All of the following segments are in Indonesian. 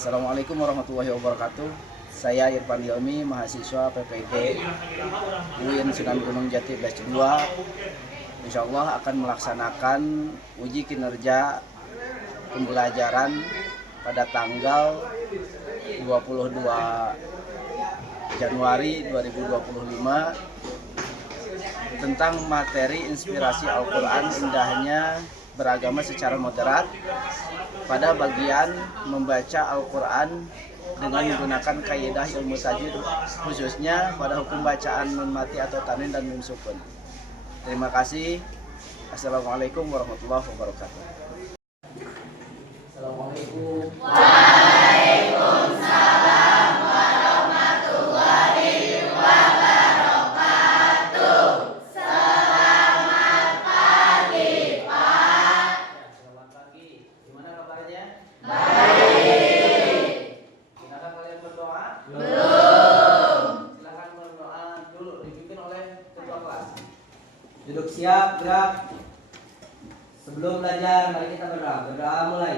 Assalamualaikum warahmatullahi wabarakatuh. Saya Irfan Hilmi, mahasiswa PPG UIN Sunan Gunung Jati batch 2. Insya Allah akan melaksanakan uji kinerja pembelajaran pada tanggal 22 Januari 2025 tentang materi inspirasi Al-Quran indahnya beragama secara moderat pada bagian membaca Al-Quran dengan menggunakan kaidah ilmu tajwid, khususnya pada hukum bacaan nun mati atau tanwin dan mim sukun. Terima kasih. Assalamualaikum warahmatullahi wabarakatuh. Assalamualaikum. Waalaikumsalam warahmatullahi wabarakatuh. Selamat pagi, Pak. Selamat pagi. Gimana kabarnya? Baik. Sudahkah kalian berdoa? Belum. Silakan berdoa dulu, dipimpin oleh ketua kelas. Duduk siap, gerak. Sebelum belajar, mari kita berdoa. Berdoa mulai.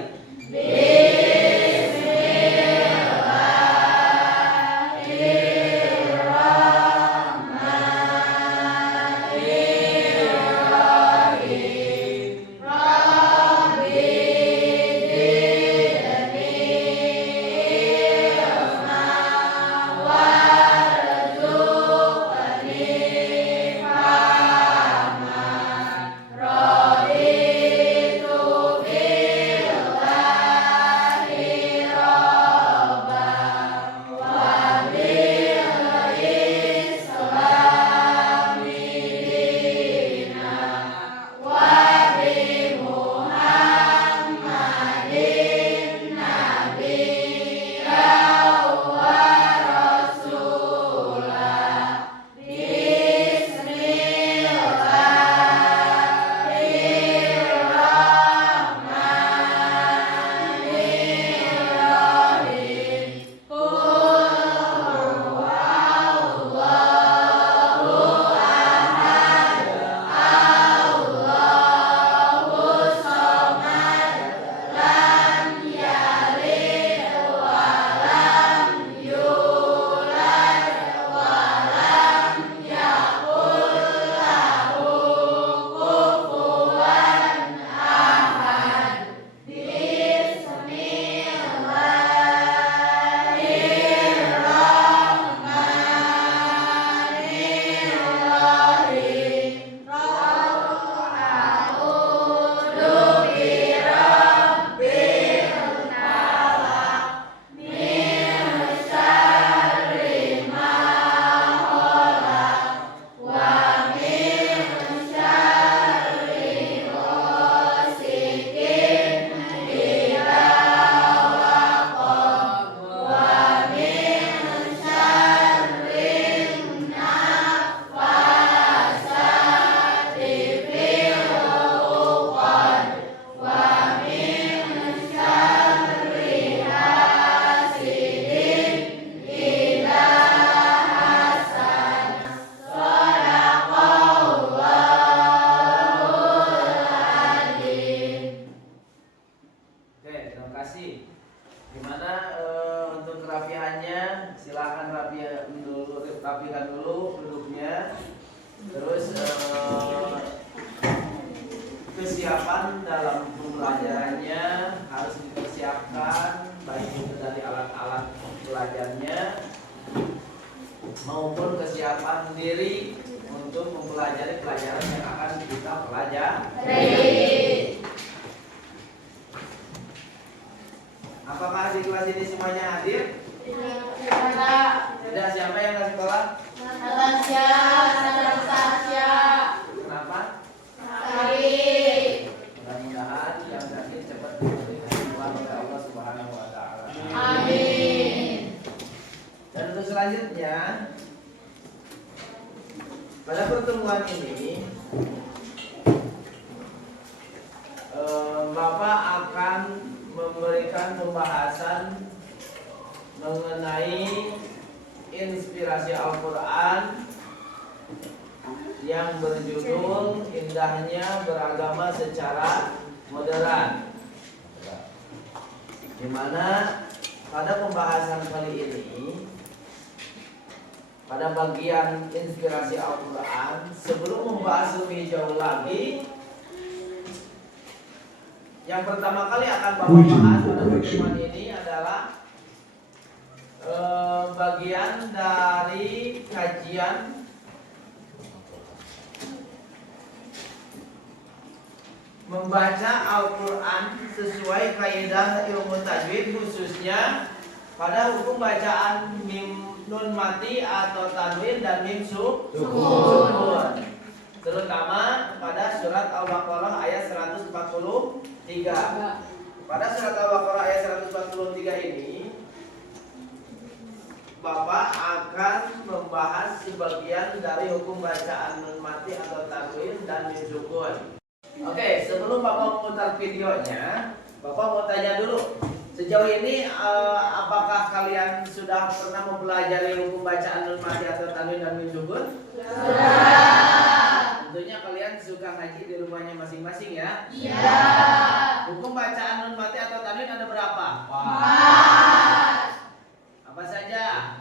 Gimana untuk kerapihannya? Silakan rapikan dulu duduknya. Terus kesiapan dalam pembelajarannya harus dipersiapkan, baik itu dari alat-alat belajarnya maupun kesiapan diri untuk mempelajari pelajaran yang akan kita pelajari. Apakah di kelas ini semuanya hadir? Tidak. Siapa yang nggak sekolah? Natasha. Kenapa? Sakit. Mudah-mudahan yang sakit cepat diberikan oleh Allah Subhanahu wa taala. Amin. Dan untuk selanjutnya, pada pertemuan ini Bapak akan memberikan pembahasan mengenai inspirasi Al-Quran yang berjudul Indahnya Beragama Secara Moderat, di mana pada pembahasan kali ini, pada bagian inspirasi Al-Quran, sebelum membahas lebih jauh lagi, yang pertama kali akan Bapak bahas pada pertemuan ini adalah bagian dari kajian membaca Al-Quran sesuai kaidah ilmu tajwid, khususnya pada hukum bacaan mim nun mati atau tanwin dan mim sukun, terutama pada surat Al-Baqarah ayat 143. Pada surat Al-Baqarah ayat 143 ini, Bapak akan membahas sebagian dari hukum bacaan nun mati atau tanwin dan mim sukun. Oke, sebelum Bapak memutar videonya, Bapak mau tanya dulu. Sejauh ini apakah kalian sudah pernah mempelajari hukum bacaan nun mati atau tanwin dan mim sukun? Sudah. Tentunya kalian suka ngaji di rumahnya masing-masing ya? Iya. Hukum bacaan nun mati atau tanwin ada berapa? 4. Apa saja?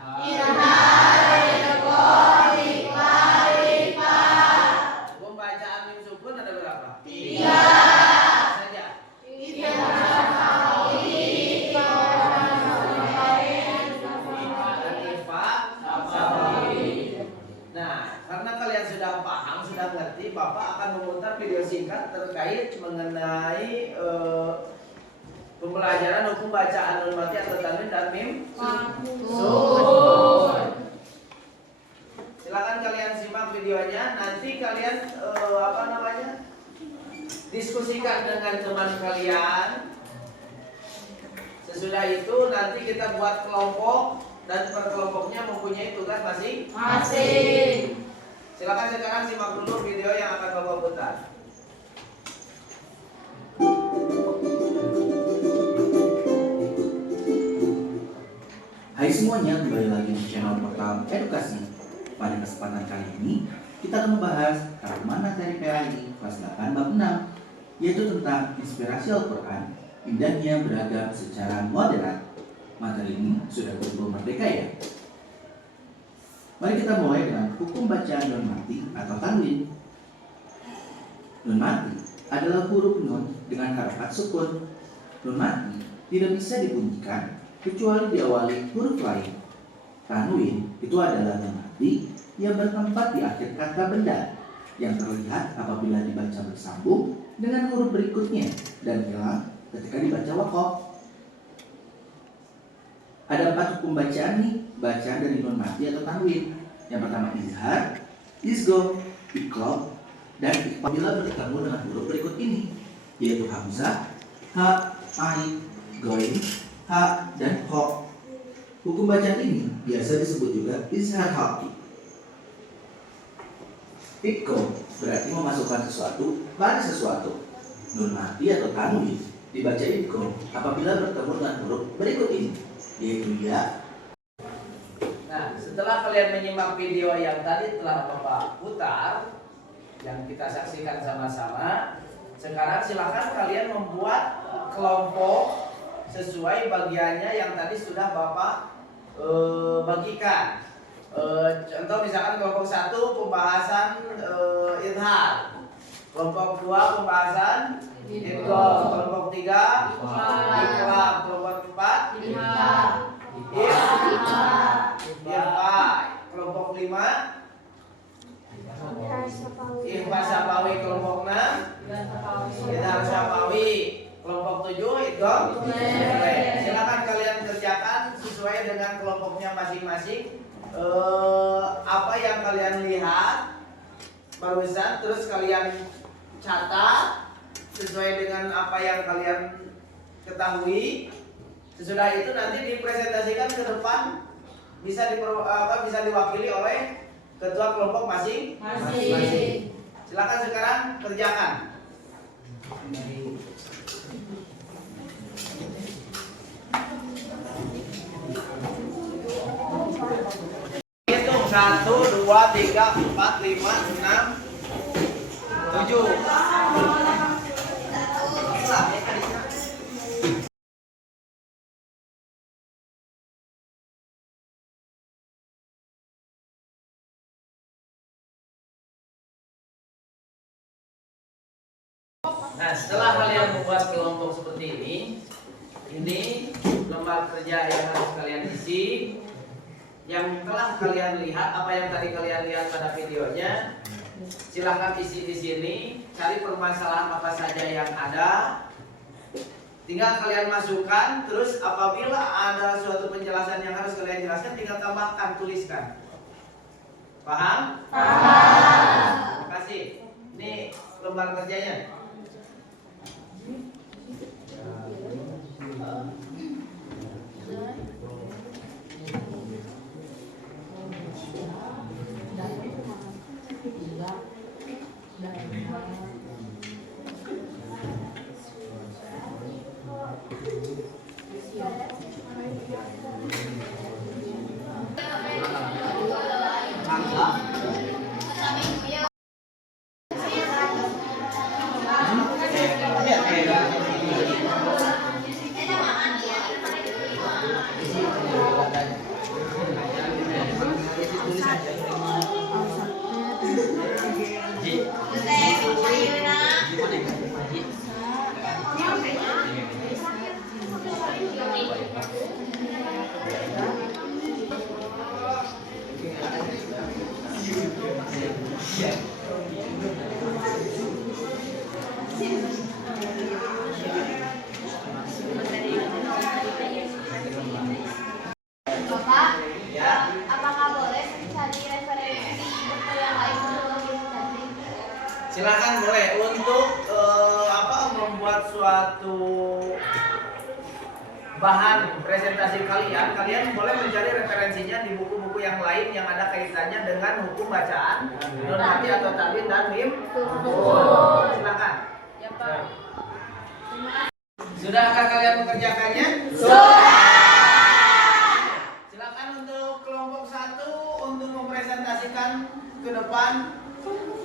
Hukum bacaan mim sukun ada berapa? 3. Apa saja? Karena kalian sudah paham, sudah ngerti, Bapak akan memutar video singkat terkait mengenai pembelajaran hukum bacaan nun mati atau tanwin dan mim sukun. Silakan kalian simak videonya. Nanti kalian diskusikan dengan teman kalian. Sesudah itu nanti kita buat kelompok dan per kelompoknya mempunyai tugas masing-masing. Silakan sekarang simak dulu video yang akan Bapak putar. Hai semuanya, kembali lagi di channel Portal Edukasi. Pada kesempatan kali ini, kita akan membahas rangkuman materi PAI kelas 8 bab 6, yaitu tentang inspirasi Al-Quran, indahnya beragam secara moderat. Materi ini sudah berbau merdeka ya? Mari kita mulai dengan hukum bacaan nun mati atau tanwin. Nun mati adalah huruf nun dengan harokat sukun. Nun mati tidak bisa dibunyikan kecuali diawali huruf lain. Tanwin itu adalah nun mati yang bertempat di akhir kata benda, yang terlihat apabila dibaca bersambung dengan huruf berikutnya dan hilang ketika dibaca waqaf. Ada 4 hukum bacaan nih, bacaan dari nun mati atau tanwin. Yang pertama izhar, isgho, iqlab, dan apabila bertemu dengan huruf berikut ini, yaitu hamzah, ha, ain, ghain, ha, dan ho. Hukum bacaan ini biasa disebut juga izhar halqi. Iqlab berarti memasukkan sesuatu pada sesuatu. Nun mati atau tanwin dibaca iqlab apabila bertemu dengan huruf berikut ini, yaitu ya. Nah, setelah kalian menyimak video yang tadi telah Bapak putar, yang kita saksikan sama-sama, sekarang silakan kalian membuat kelompok sesuai bagiannya yang tadi sudah Bapak bagikan. Contoh misalkan kelompok 1 pembahasan izhar, kelompok 2 pembahasan idgham, kelompok 3 iqlab, kelompok 4 kelompok 5 Ikhfa Sapawi, kelompok 6 Idhar Sapawi, kelompok 7 idgham. Silakan kalian kerjakan sesuai dengan kelompoknya masing-masing. Apa yang kalian lihat barusan, terus kalian catat sesuai dengan apa yang kalian ketahui. Sesudah itu nanti dipresentasikan ke depan, bisa diwakili oleh ketua kelompok masing-masing. Silakan sekarang kerjakan. Hitung 1, 2, 3, 4, 5, 6, 7. Nah, setelah kalian membuat kelompok seperti ini lembar kerja yang harus kalian isi. Yang telah kalian lihat, apa yang tadi kalian lihat pada videonya, silahkan isi di sini. Cari permasalahan apa saja yang ada, tinggal kalian masukkan. Terus apabila ada suatu penjelasan yang harus kalian jelaskan, tinggal tambahkan, tuliskan. Paham? Paham. Terima kasih. Ini lembar kerjanya. Bapak, apakah boleh mencari referensi buku yang lain untuk lebih cantik? Silakan boleh untuk membuat suatu bahan presentasi kalian. Kalian boleh mencari referensinya di buku-buku yang lain yang ada kaitannya dengan hukum bacaan, nun mati atau tanwin dan mim. Silakan. Ya, Pak. Sudahkah kalian mengerjakannya? Silakan untuk kelompok 1 untuk mempresentasikan ke depan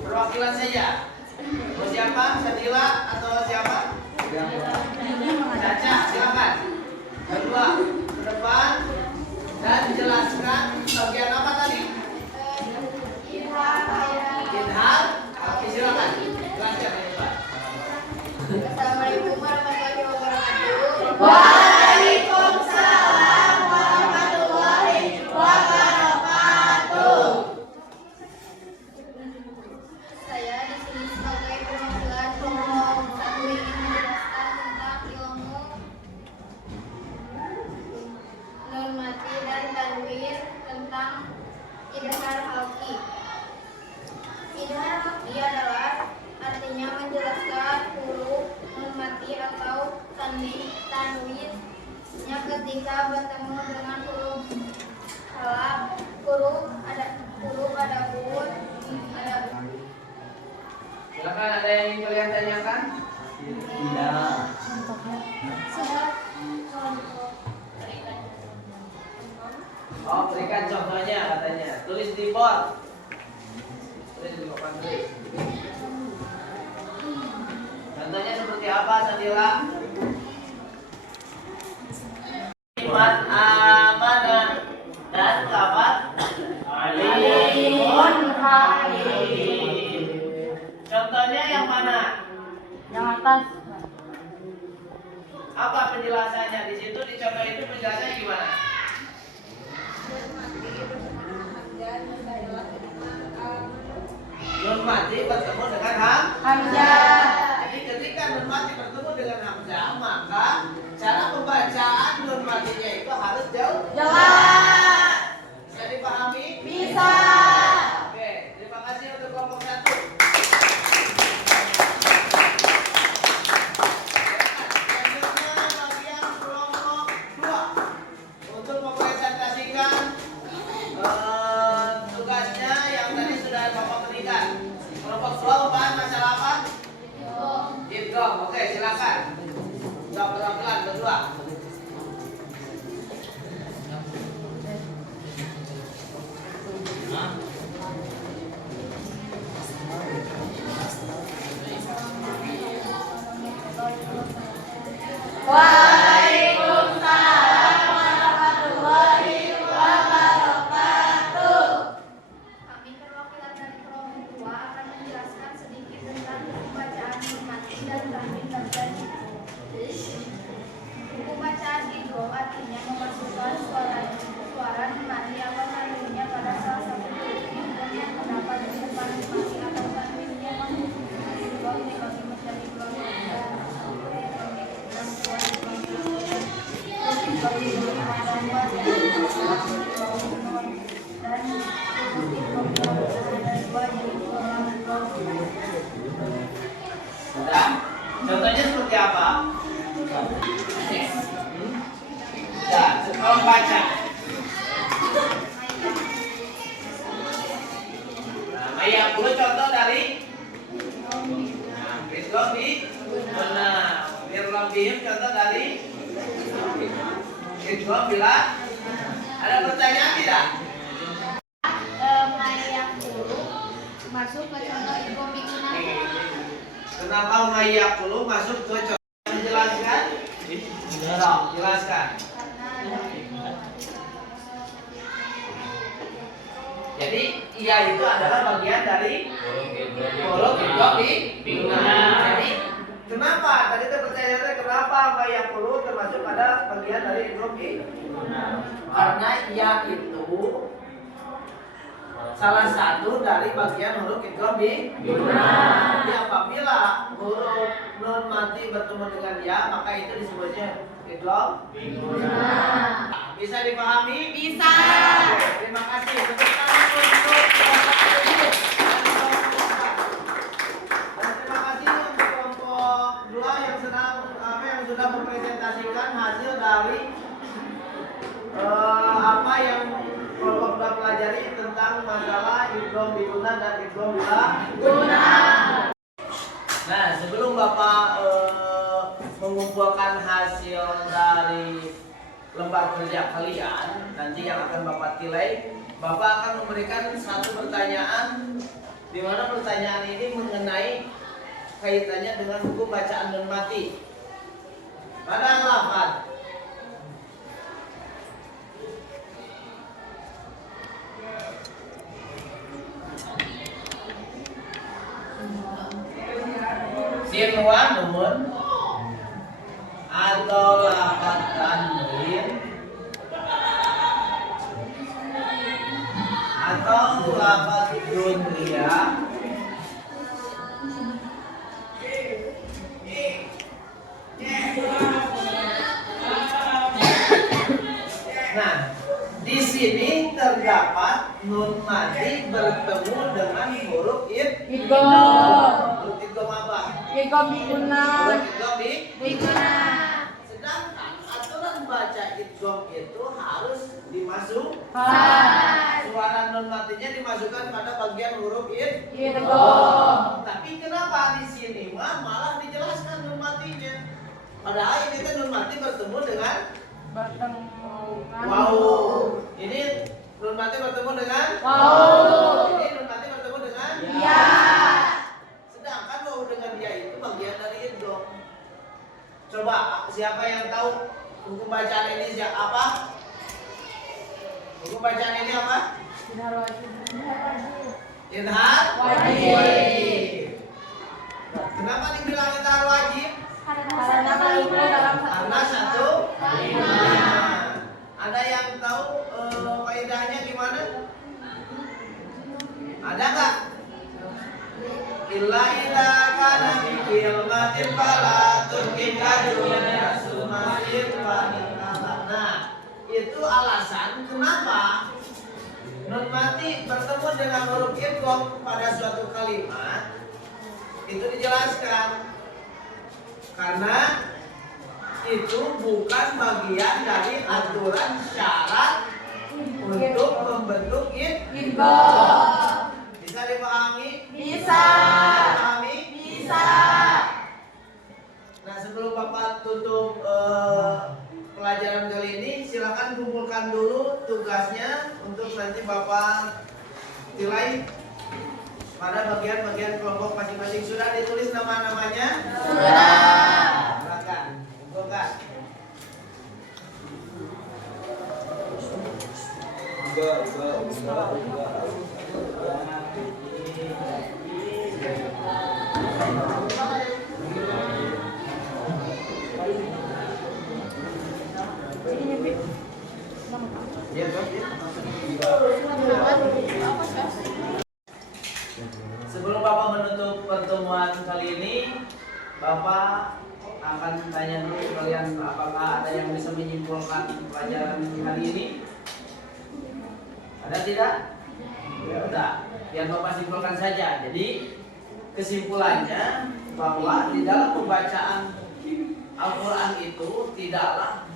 perwakilan saja. Mau siapa? Sadila atau siapa? Caca, silakan. Kedua, ke depan dan jelaskan bagian apa tadi? Inhal. Oke, silakan. Jelaskan ya, Pak. Assalamualaikum warahmatullahi wabarakatuh. Waalaikumsalam warahmatullahi wabarakatuh. Saya di sini sebagai perwakilan kelompok 1 ingin menjelaskan tentang ilmu nun mati dan tanwin tentang idhar halqi. Idhar halqi adalah artinya menjelaskan huruf nun mati atau tanwinnya ketika bertemu dengan huruf halaq, huruf ada pun ada. Silakan, ada yang ingin kalian tanyakan? Tidak. Oh, berikan contohnya katanya. Tulis di board. Tulis di papan tulis. Contohnya seperti apa, Sadila? Iman amanah dan lafaz alimun halim. Contohnya yang mana? Yang atas. Apa penjelasannya di situ? Di contoh itu penjelasannya gimana? Nun mati bertemu dengan Hamzah. Jadi ketika nun mati bertemu dengan hamzah, maka cara pembacaan nun matinya itu harus Jelas. Bisa dipahami? Bisa. Oke, terima kasih untuk kelompok 1. Selanjutnya bagian kelompok 2. Sudah? Contohnya seperti apa? Ya, tolong baca. Nah, Maya Puluh contoh dari Ridwan di benar. Firman Bihim contoh dari Ridwan bila ada pertanyaan tidak? Maya 10 masuk ke contoh Idgham Biguna. Kenapa Maya Puluh masuk ke contoh? Menjelaskan? Jelaskan. Jadi ia itu adalah bagian dari huruf Idgham Biguna. Jadi kenapa? Tadi pertanyaannya kenapa Maya Puluh termasuk pada bagian dari Idgham Biguna? Karena ia itu salah satu dari bagian huruf Idgham Biguna. Jadi apabila huruf nun mati bertemu dengan ya, maka itu disebutnya Idgham Biguna. Bisa dipahami? Bisa. Terima kasih. Tepuk tangan untuk Bapak Ibu. Dan terima kasih untuk kelompok 2 yang yang sudah mempresentasikan hasil dari apa yang kelompok 2 pelajari tentang masalah Idgham Biguna dan Idgham Biguna. Nah, sebelum Bapak mengumpulkan hasil dari lembar kerja kalian, nanti yang akan Bapak nilai, Bapak akan memberikan satu pertanyaan, di mana pertanyaan ini mengenai kaitannya dengan hukum bacaan nun mati. Pada halaman Sinwan nun atau lafaz tanwin atau lafaz dunia Nah, di sini terdapat nun mati bertemu dengan huruf Idgham. Huruf Idgham apa? Idgham Biguna. Huruf Idgham Biguna. Sedangkan aturan baca Idgham itu harus Kan. suara nun matinya dimasukkan pada bagian huruf Idgham. Tapi kenapa di sini malah dijelaskan nun matinya? Padahal ini kan nun mati bertemu dengan wow. Ini nun mati bertemu dengan Wow. Ini nun mati bertemu dengan Ya. Sedangkan wow dengan ya itu bagian dari Idgham. Coba siapa yang tahu hukum bacaan ini apa? Hukum bacaan ini apa? Idhar Wajib. Kenapa dibilang idhar wajib? Karena kalimat dalam Karena satu kalimat. Ada yang tahu kaidahnya gimana? Ada nggak? Illa idza kana fi kilmatin fala turkika dunya sumatin Nah, itu alasan kenapa nun mati bertemu dengan huruf idgham pada suatu kalimat itu dijelaskan karena itu bukan bagian dari aturan syarat untuk membentuk Idgham. Bisa dipahami? Bisa. Dipahami? Bisa. Nah, sebelum Bapak tutup pelajaran kali ini, silakan kumpulkan dulu tugasnya untuk nanti Bapak nilai pada bagian-bagian kelompok masing-masing. Sudah ditulis nama-namanya? Sudah. Silakan kumpulkan. Sebelum Bapak menutup pertemuan kali ini, Bapak akan tanya dulu kalian apakah ada yang bisa menyimpulkan pelajaran hari ini? Ada tidak? Ya udah, biar Bapak simpulkan saja. Jadi kesimpulannya bahwa di dalam pembacaan Al-Quran itu tidaklah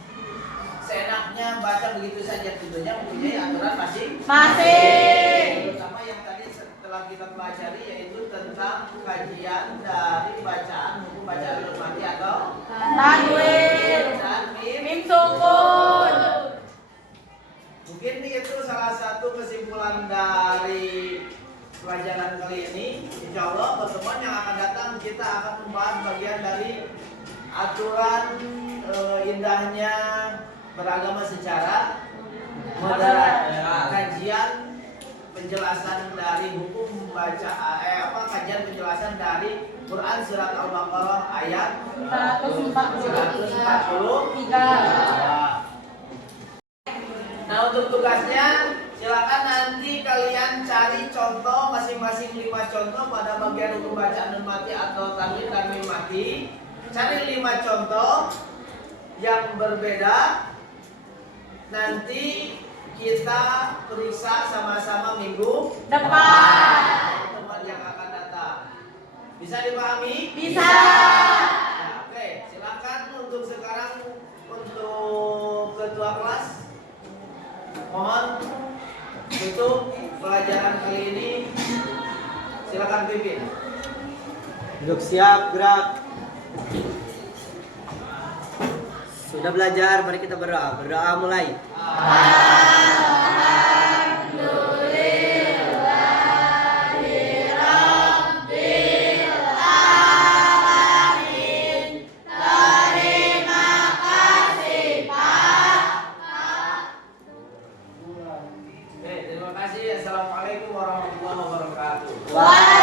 seenaknya baca begitu saja, tentunya mempunyai aturan Masing. terutama yang tadi setelah kita pelajari yaitu tentang kajian dari bacaan hukum bacaan mati atau Tanwin. dan Mim sukun. mungkin itu salah satu kesimpulan dari pelajaran kali ini. Insya Allah pertemuan yang akan datang kita akan membahas bagian dari aturan indahnya beragama secara moderat, kajian penjelasan dari hukum baca kajian penjelasan dari Quran surat Al-Baqarah ayat 143. Nah, untuk tugasnya silakan nanti kalian cari contoh masing-masing 5 contoh pada bagian hukum bacaan nun mati atau tanwin dan mim mati. Cari 5 contoh yang berbeda. Nanti kita periksa sama-sama minggu Depan. teman yang akan datang. Bisa dipahami? Bisa. Nah, oke, silakan untuk sekarang untuk ketua kelas mohon tutup pelajaran kali ini. Silakan pimpin. Duduk siap, gerak. Sudah belajar, mari kita berdoa. Berdoa mulai. Terima kasih. Assalamualaikum warahmatullahi wabarakatuh. Waalaikumsalam.